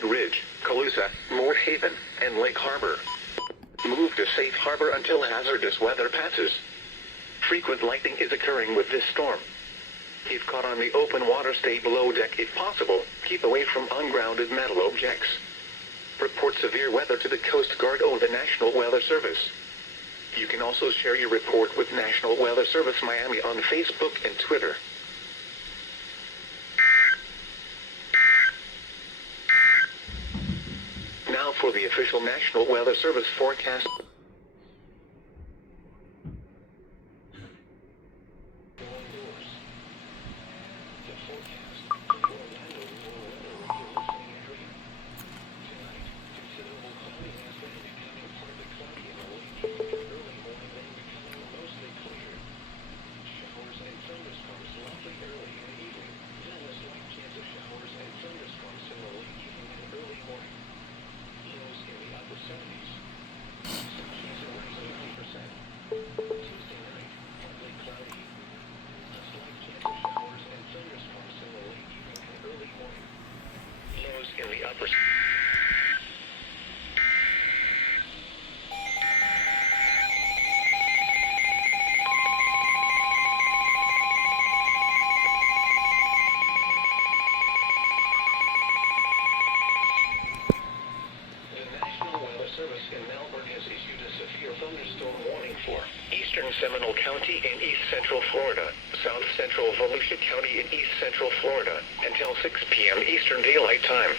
Red Ridge, Colusa, North Haven, and Lake Harbor. Move to safe harbor until hazardous weather passes. Frequent lightning is occurring with this storm. If caught on the open water, stay below deck if possible. Keep away from ungrounded metal objects. Report severe weather to the Coast Guard or the National Weather Service. You can also share your report with National Weather Service Miami on Facebook and Twitter. Now for the official National Weather Service forecast. In the upper Service in Melbourne has issued a severe thunderstorm warning for eastern Seminole County in east central Florida, south central Volusia County in east central Florida, until 6 p.m. Eastern Daylight Time.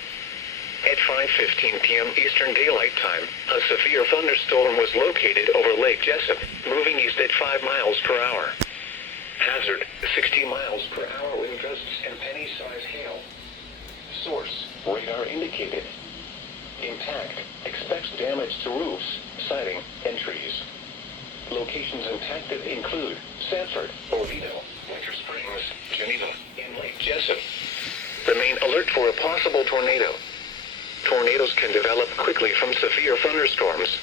At 5:15 p.m. Eastern Daylight Time, a severe thunderstorm was located over Lake Jessup, moving east at 5 miles per hour. Hazard, 60 miles per hour wind gusts and penny-sized hail. Source, radar indicated. Impact, expects damage to roofs, siding, and trees. Locations impacted include Sanford, Oviedo, Winter Springs, Geneva, and Lake Jessup. Remain alert for a possible tornado. Tornadoes can develop quickly from severe thunderstorms.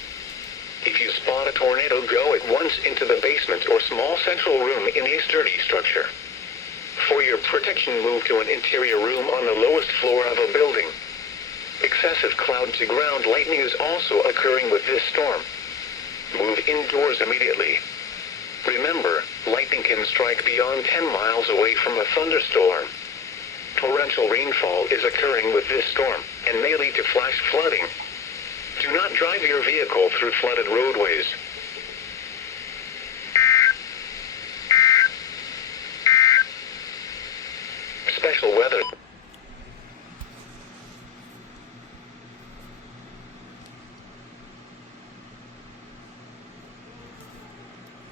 If you spot a tornado, go at once into the basement or small central room in a sturdy structure. For your protection, move to an interior room on the lowest floor of a building. Excessive cloud-to-ground lightning is also occurring with this storm. Move indoors immediately. Remember, lightning can strike beyond 10 miles away from a thunderstorm. Torrential rainfall is occurring with this storm and may lead to flash flooding. Do not drive your vehicle through flooded roadways. Special weather.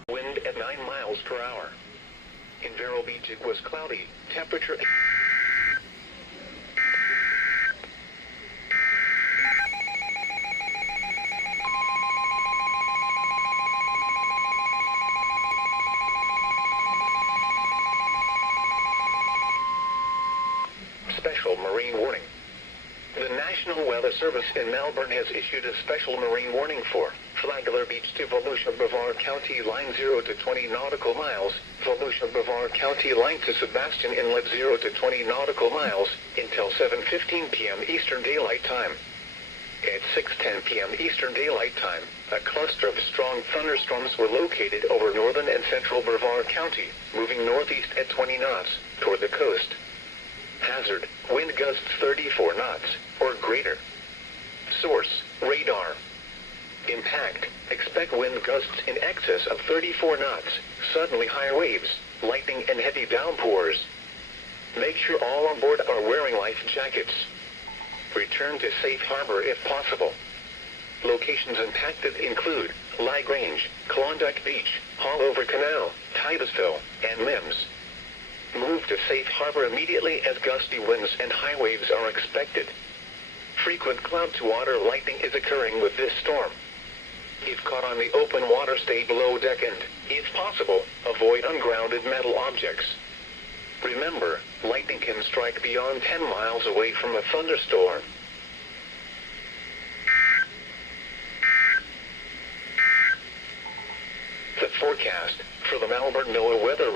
Wind at 9 miles per hour. In Vero Beach it was cloudy, temperature Special marine warning. The National Weather Service in Melbourne has issued a special marine warning for Flagler Beach to Volusia Brevard County line 0 to 20 nautical miles, Volusia Brevard County line to Sebastian Inlet 0 to 20 nautical miles, until 7:15 p.m. Eastern Daylight Time. At 6:10 p.m. Eastern Daylight Time, a cluster of strong thunderstorms were located over northern and central Brevard County, moving northeast at 20 knots, toward the coast. Hazard, wind gusts 34 knots, or greater. Source, radar. Impact, expect wind gusts in excess of 34 knots, suddenly high waves, lightning and heavy downpours. Make sure all on board are wearing life jackets. Return to safe harbor if possible. Locations impacted include LaGrange, Klondike Beach, Haulover Canal, Titusville, and Mims. Move to safe harbor immediately as gusty winds and high waves are expected. Frequent cloud-to-water lightning is occurring with this storm. If caught on the open water, stay below deck and, if possible, avoid ungrounded metal objects. Remember, lightning can strike beyond 10 miles away from a thunderstorm. The forecast for the Melbourne NOAA weather